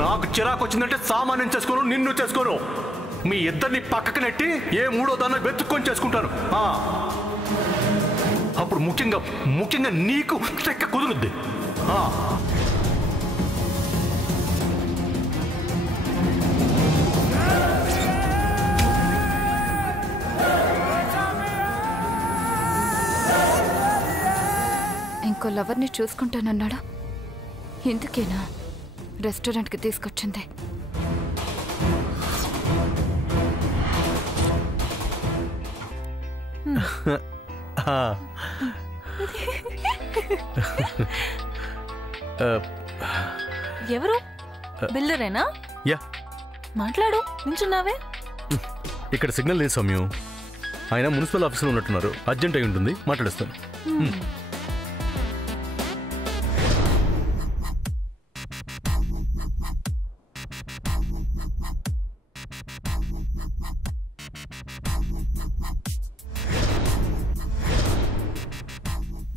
నాకు చిరాకు వచ్చిందంటే సామాన్యం చేసుకోను, నిన్ను చేసుకోను. మీ ఇద్దరిని పక్కకు నెట్టి ఏ మూడో దాన్ని వెతుక్కొని చేసుకుంటాను. అప్పుడు ముఖ్యంగా నీకు చెక్క కుదురుద్ది. ఇంకో లవర్ని చూసుకుంటానన్నాడు. ఎందుకేనా రెస్టారెంట్కి తీసుకొచ్చింది? ఎవరు? బిల్డరేనా? యా. మాట్లాడు, నించున్నావే. ఇక్కడ సిగ్నల్ లేదు సౌమ్యం. ఆయన మున్సిపల్ ఆఫీసులో ఉన్నట్టున్నారు. అర్జెంట్ అయి ఉంటుంది, మాట్లాడేస్తాను.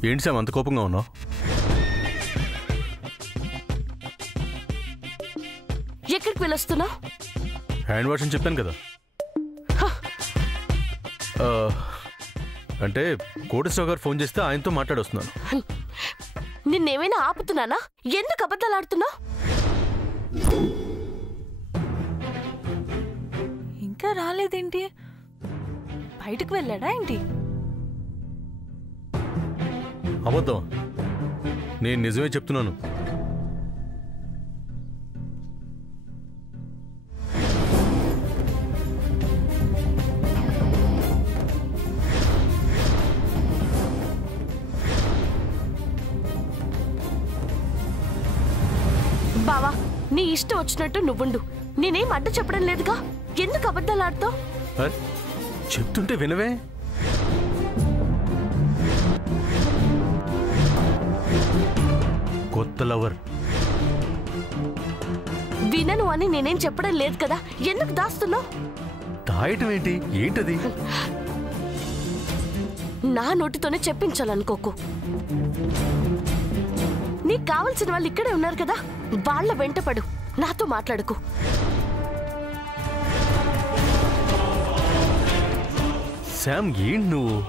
ఏంటి సామ్ అంత కోపంగా ఉన్నావు? ఎక్కడికి వెళ్ళొస్తున్నావు? హ్యాండ్ వాష్ అని చెప్పాను కదా. అంటే కోటేశ్వర గారు ఫోన్ చేస్తే ఆయనతో మాట్లాడొస్తున్నాను. నిన్నేమైనా ఆపుతున్నానా? ఎందుకు అబద్ధాలు ఆడుతున్నావు? ఇంకా రాలేదేంటి? బయటకు వెళ్ళాడా ఏంటి? అబద్ధం, నేను నిజమే చెప్తున్నాను. బావా, నీ ఇష్టం వచ్చినట్టు నువ్వుండు. నేనేం అడ్డు చెప్పడం లేదుగా. ఎందుకు అబద్ధాలు ఆడుతావు? చెప్తుంటే వినవే. కొత్త లవర్. వినను అని నేనేం చెప్పడం లేదు కదా. ఎందుకు దాస్తున్నావు? దాయటం ఏంటి? ఏంటది? నా నోటితోనే చెప్పించాలనుకోకు. నీకు కావలసిన వాళ్ళు ఇక్కడే ఉన్నారు కదా, వాళ్ళ వెంటపడు. నాతో మాట్లాడుకు. శామ్, ఏంటి నువ్వు?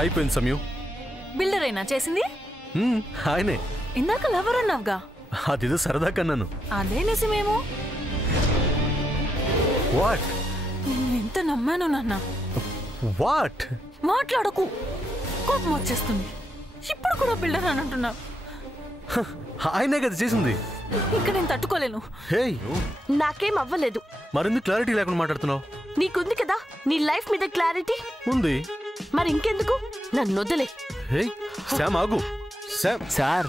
అయిపోయింది సమయం. బిల్డరేనా చేసింది? ఆయనే. ఇందాక లవర్ అన్నావుగా. అదేదో సరదా కన్నాను. అదే నిజమేమో. వాట్? ఎంత నమ్మాను నాన్న. వాట్? మాట్లాడకు, కోపం వచ్చేస్తుంది. ఇప్పుడు కూడా బిల్డర్ అని అంటున్నావు. ఆయనే కదా చేసింది. ఇక్కడ నేను తట్టుకోలేను. నాకేం అవ్వలేదు. మరెందుకు క్లారిటీ లేకుండా మాట్లాడుతున్నావు? నీకుంది కదా నీ లైఫ్ మీద క్లారిటీ. ఉంది. మరి ఇంకెందుకు? నన్ను వదిలే. శామ్ ఆగు. సార్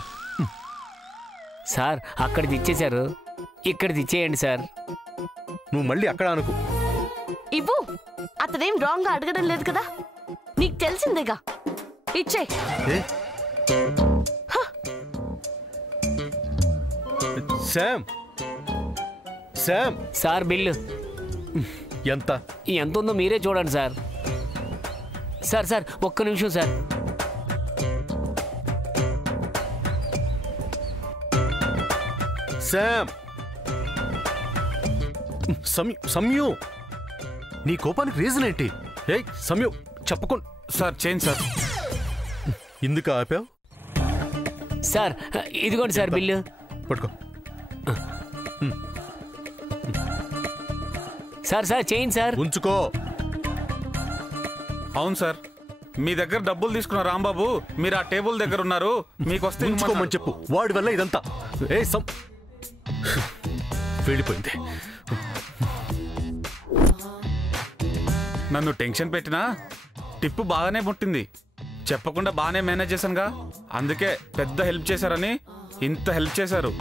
సార్ అక్కడిది ఇచ్చేశారు, ఇక్కడిది ఇచ్చేయండి సార్. నువ్వు మళ్ళీ అక్కడ అనుకో. ఇవ్వు. అతనేం రాంగ్ గా అడగడం లేదు కదా. నీకు తెలిసిందేగా. ఇచ్చే. Sam Sam. సార్ బిల్లు ఎంత ఉందో మీరే చూడండి సార్. సార్ సార్ ఒక్క నిమిషం సార్. శామ్ సంయు నీ కోపానికి రీజన్ ఏంటి? ఏ సంయు చెప్పకుండా. Sir change sir. ఎందుకు ఆపావు? సార్ ఇదిగోండి సార్ బిల్లు. పట్టుకో. సార్ చేయండి సార్. ఉంచుకో. అవును సార్, మీ దగ్గర డబ్బులు తీసుకున్న రాంబాబు మీరు ఆ టేబుల్ దగ్గర ఉన్నారు, మీకు వస్తే ఉంచుకోమని చెప్పు. వాడి వల్ల ఇదంతా. ఏ వెళ్ళిపోయింది. నన్ను టెన్షన్ పెట్టినా టిప్పు బాగానే పుట్టింది. చెప్పకుండా బాగానే మేనేజ్ చేశానుగా, అందుకే పెద్ద హెల్ప్ చేశారని ఇంత హెల్ప్ చేశారు.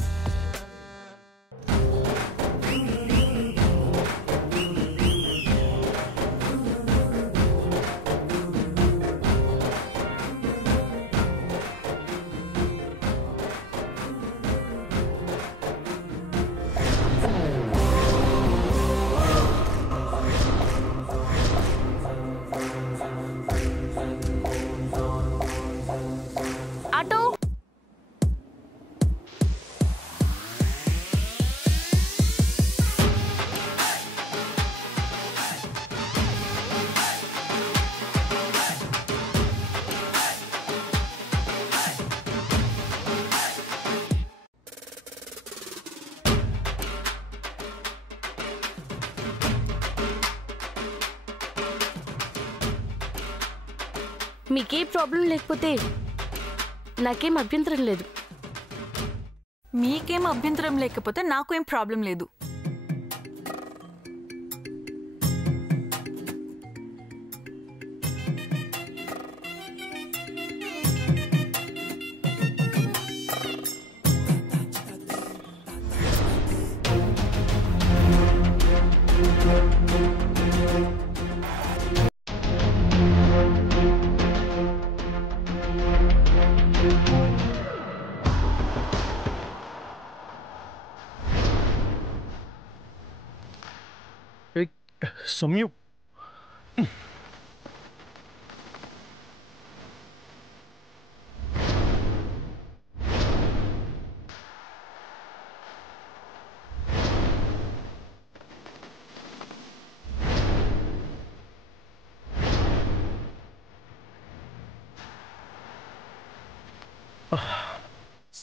ఆటో మీకే ప్రాబ్లం లేకపోతే నాకేం అభ్యంతరం లేదు. మీకేం అభ్యంతరం లేకపోతే నాకు ఏం ప్రాబ్లం లేదు. సంయు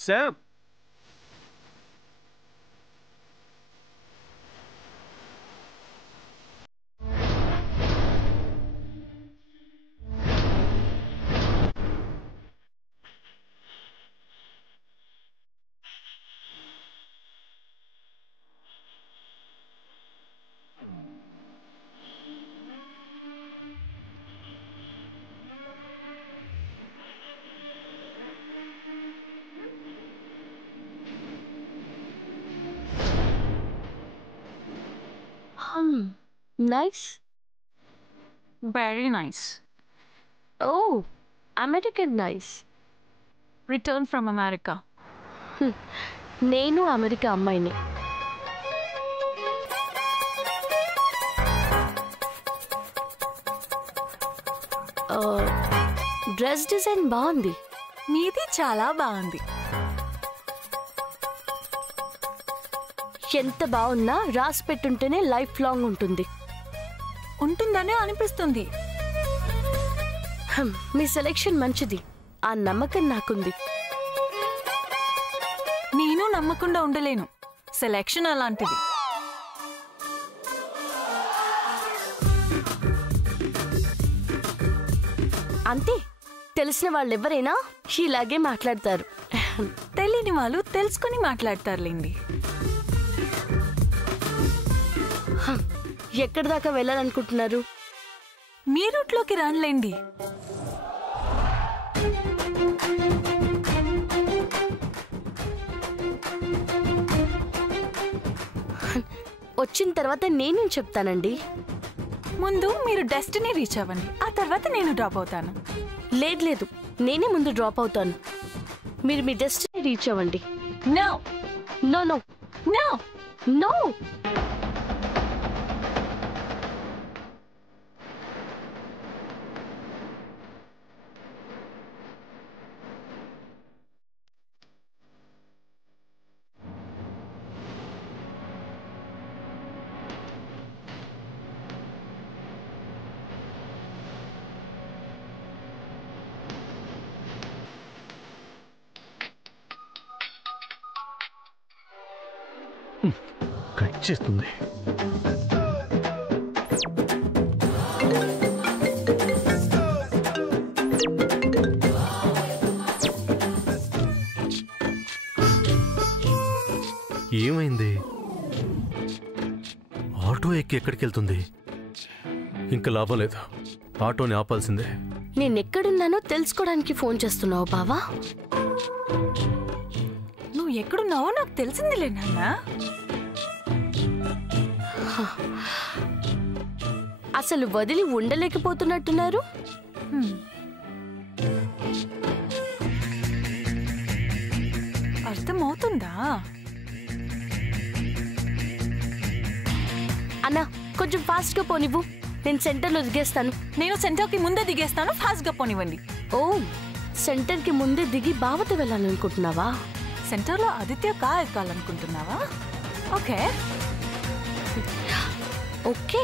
Sam. Nice. Very nice. Oh, American nice. Return from America. నేను అమెరికా అమ్మాయిని. డ్రెస్ డిజైన్ బాగుంది. మీది చాలా బాగుంది. ఎంత బాగున్నా రాసి పెట్టుంటేనే లైఫ్ లాంగ్ ఉంటుంది. ఉంటుందనే అనిపిస్తుంది. మీ సెలెక్షన్ మంచిది, ఆ నమ్మకం నాకుంది. నేను నమ్మకుండా ఉండలేను. సెలెక్షన్ అలాంటిది. అంతే, తెలిసిన వాళ్ళు ఎవరైనా ఇలాగే మాట్లాడతారు. తెలియని వాళ్ళు తెలుసుకుని మాట్లాడతారులేండి. ఎక్కడి దాకా వెళ్ళాలనుకుంటున్నారు? మీ రూట్లోకి రానులేండి. వచ్చిన తర్వాత నేనేం చెప్తానండి. ముందు మీరు డెస్టినీ రీచ్ అవ్వండి, ఆ తర్వాత నేను డ్రాప్ అవుతాను. లేదు, నేనే ముందు డ్రాప్ అవుతాను. మీరు మీ డెస్టినీ రీచ్ అవ్వండి. No no no no no. Cut చేస్తుంది. ఏమైంది? ఆటో ఎక్కి ఎక్కడికి వెళ్తుంది? ఇంకా లాభం లేదు, ఆటోని ఆపాల్సిందే. నేనెక్కడున్నానో తెలుసుకోవడానికి ఫోన్ చేస్తున్నావు బావా? నువ్వు ఎక్కడున్నావో నాకు తెలిసిందిలే నాన్న. అసలు వదిలి ఉండలేకపోతున్నట్టున్నారు. అర్థమవుతుందా? అన్నా కొంచెం ఫాస్ట్ గా పోనివ్వు, నేను సెంటర్లో దిగేస్తాను. నేను సెంటర్కి ముందే దిగేస్తాను, ఫాస్ట్ గా పోనివ్వండి. ఓ, సెంటర్ కి ముందే దిగి బావతో వెళ్ళాలనుకుంటున్నావా? సెంటర్లో ఆదిత్య కార్ ఎక్కాలనుకుంటున్నావా? Okay okay.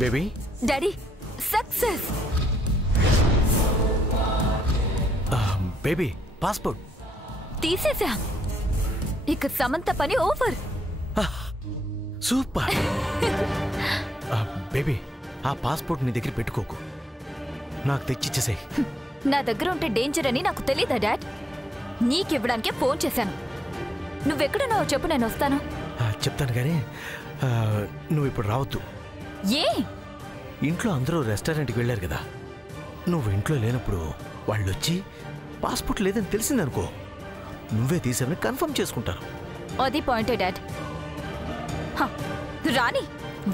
Baby. Daddy, success. Baby, passport తీసేసా. ఇక సమంత పని ఓవర్. సూపర్. బేబీ, ఆ పాస్పోర్ట్ నీ దగ్గర పెట్టుకోకు, నాకు తెచ్చిచ్చేసాయి. నా దగ్గర ఉంటే డేంజర్ అని నాకు తెలీదా డాడ్? నీకివ్వడానికే ఫోన్ చేశాను. నువ్వెక్కడున్నావో చెప్పు, నేను వస్తాను. చెప్తాను కానీ నువ్వు ఇప్పుడు రావద్దు. ఏ? ఇంట్లో అందరూ రెస్టారెంట్కి వెళ్ళారు కదా, నువ్వు ఇంట్లో లేనప్పుడు వాళ్ళు వచ్చి పాస్పోర్ట్ లేదని తెలిసిందనుకో, నువ్వే తీసావని కన్ఫర్మ్ చేసుకుంటారు. అది పాయింటే డాడ్. రాని,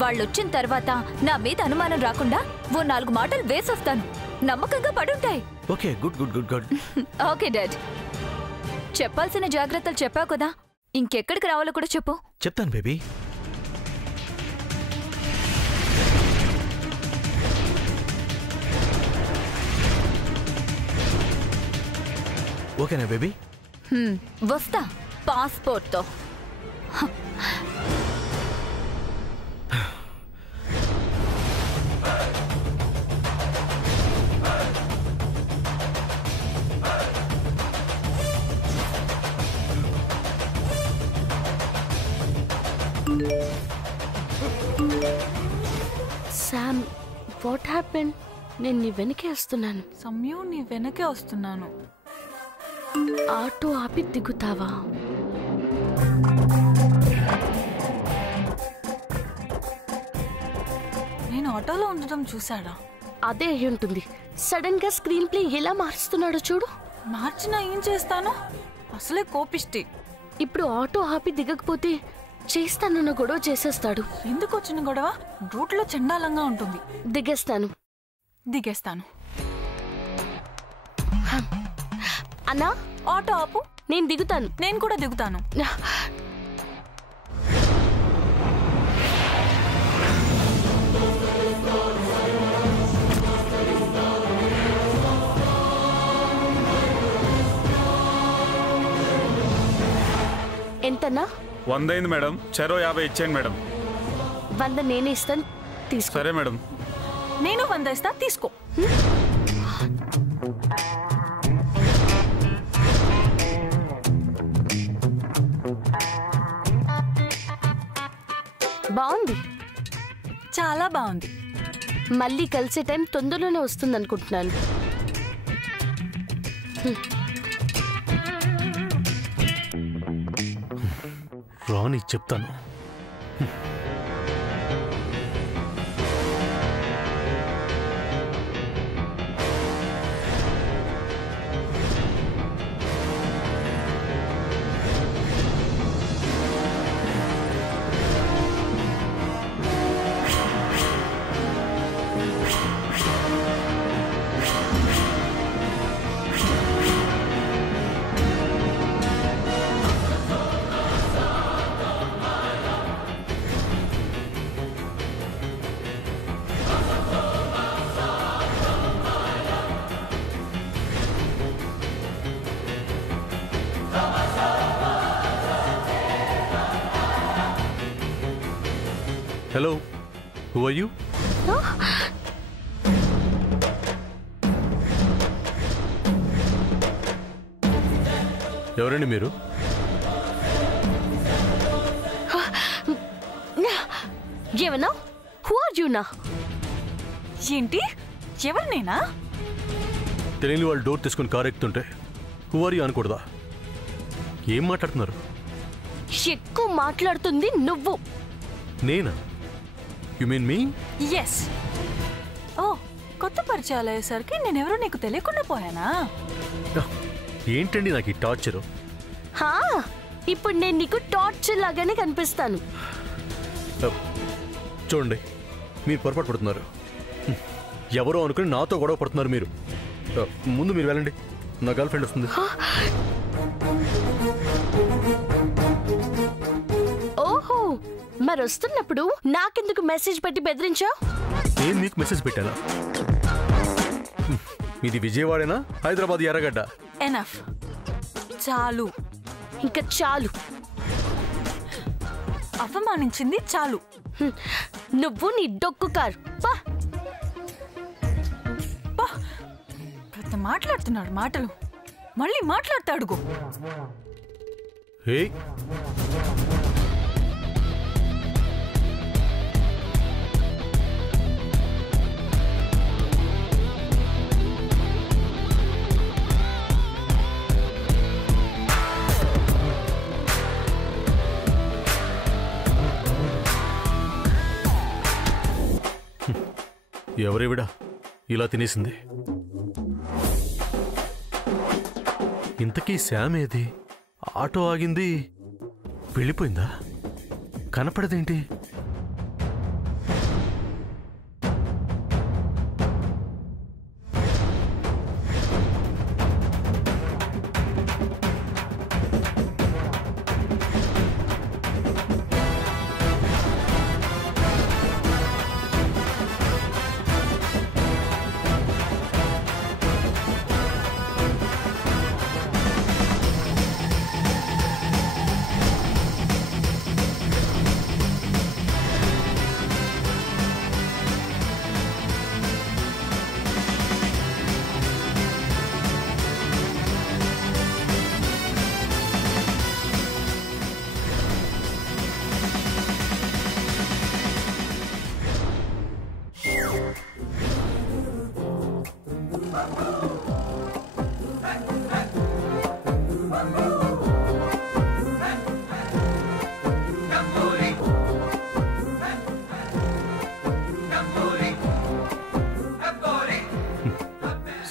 వాళ్ళొచ్చిన తర్వాత నా మీద అనుమానం రాకుండా ఓ 4 మాటలు వేసొస్తాను. నమ్మకంగా పడుంటాయి. Okay, good good good good. Okay dad. చెప్పాల్సిన జాగ్రత్తలు చెప్పావు కదా, ఇంకెక్కడికి రావాలో కూడా చెప్పు. చెప్తాను బేబీ. ఓకేనా బేబీ? వస్తా పాస్పోర్ట్తో. Sam, what happen? నేను నీ వెనకే వస్తున్నాను. సమయం నీ వెనకే వస్తున్నాను. ఆటో ఆపి దిగుతావా? నేను ఆటోలో ఉండటం చూసాడా? అదే అయి ఉంటుంది. సడన్ గా స్క్రీన్ ప్లే ఎలా మారుస్తున్నాడో చూడు. మార్చినా ఏం చేస్తాను? అసలే కోపిష్టి. ఇప్పుడు ఆటో ఆపి దిగకపోతే చేస్తానన్న గొడవ చేసేస్తాడు. ఎందుకు వచ్చిన గొడవ? రూట్లో చండాలంగా ఉంటుంది. దిగేస్తాను. దిగేస్తాను. అన్నా, ఆటో ఆపు. నేను దిగుతాను. నేను కూడా దిగుతాను. ఎంతన్నా? 100 అయింది మేడం. చెరో 50 ఇచ్చేయండి మేడం. 100 నేనే ఇస్తాను, తీసుకో. సరే మేడం. నేను 100 ఇస్తా, తీసుకో. బాగుంది, చాలా బాగుంది. మళ్ళీ కలిసే టైం తొందరలోనే వస్తుంది అనుకుంటున్నాను. రాని చెప్తాను. Who are you? ఎవరండి మీరు? ఏమన్నా? హూ ఆర్ యు నా? ఏంటి? ఎవరినేనా? తెలియని వాళ్ళు డోర్ తీసుకుని కారు ఎక్కుతుంటే హూ ఆర్ యు అనకూడదా? ఏం మాట్లాడుతున్నారు? ఎక్కువ మాట్లాడుతుంది నువ్వు. నేనా? You mean me? ఎస్. ఓ, కొత్త పరిచయాలు అయ్యేసరికి నేనెవరో నీకు తెలియకుండా పోయానా? ఏంటండి నాకు ఈ టార్చరు? హా, ఇప్పుడు నేను నీకు టార్చర్ లాగానే కనిపిస్తాను. చూడండి, మీరు పొరపాటు పడుతున్నారు. ఎవరో అనుకుని నాతో గొడవ పడుతున్నారు మీరు. ముందు మీరు వెళ్ళండి, నా గర్ల్ ఫ్రెండ్ వస్తుంది. ఓహో, మరి వస్తున్నప్పుడు నాకెందుకు మెసేజ్ పెట్టి బెదిరించావు? నేను మీకు మెసేజ్ పెట్టానా? ఇది విజయవాడేనా, హైదరాబాద్ ఎర్రగడ్డ? ఎనఫ్, చాలు. ఇంకా చాలు. అవమానించింది చాలు. నువ్వు నీ డొక్కు కారు. పెద్ద మాట్లాడుతున్నాడు మాటలు. మళ్ళీ మాట్లాడతాడుగో. హే, ఎవరేవిడా ఇలా తినేసింది? ఇంతకీ శామ్ ఏది? ఆటో ఆగింది, వెళ్ళిపోయిందా? కనపడదేంటి?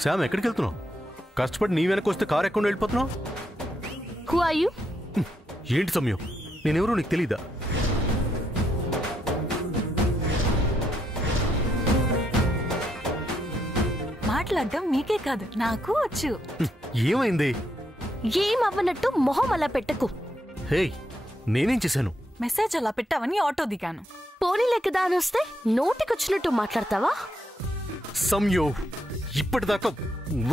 శామ్, ఎక్కడికి వెళ్తున్నావు? కష్టపడి నీ వెనక వస్తే కారు ఎక్కడ వెళ్ళిపోతున్నావు? Who are you? ఏంటి సమయం? నేనెవరో నీకు తెలీదా? మాట్లాడడం మీకే కాదు, నాకు వచ్చు. ఏమైంది? ఏం అవ్వనట్టు మొహం అలా పెట్టకు. హే, నేనేం చేశాను? మెసేజ్ అలా పెట్టావని ఆటో దిగాను. పోనీ లెక్కదా అని వస్తే నోటికొచ్చినట్టు మాట్లాడతావా? సంయో, ఇప్పటిదాకా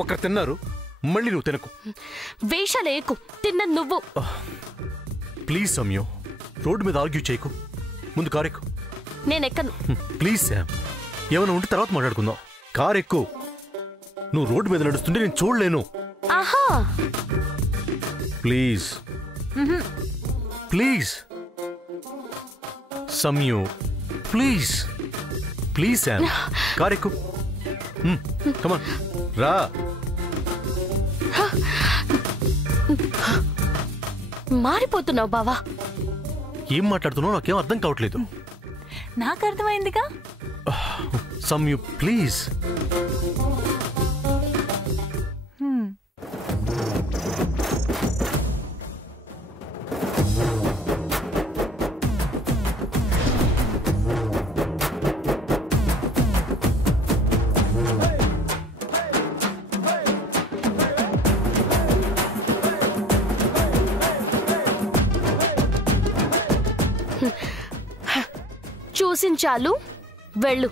ఒకరు తిన్నారు, మళ్ళీ నువ్వు తినకు. వేషాలేకు, తిన్న నువ్వు. ప్లీజ్ సంయో, రోడ్డు మీద ఆర్గ్యూ చేయకు, ముందు కారెక్కు. నేనెక్కను. ప్లీజ్ శామ్, ఏమైనా ఉంటే తర్వాత మాట్లాడుకుందాం. కారెక్కు. నువ్వు రోడ్డు మీద నడుస్తుంటే నేను చూడలేను. ఆహా, please please Samyo, please please Sam, కారెక్కు. కమాన్, రా. మారిపోతున్నావు బావా. ఏం మాట్లాడుతున్నావు నాకేం అర్థం కావట్లేదు. నాకు అర్థమైందిగా. సంయు, ప్లీజ్. చూసించాలు, వెళ్ళు.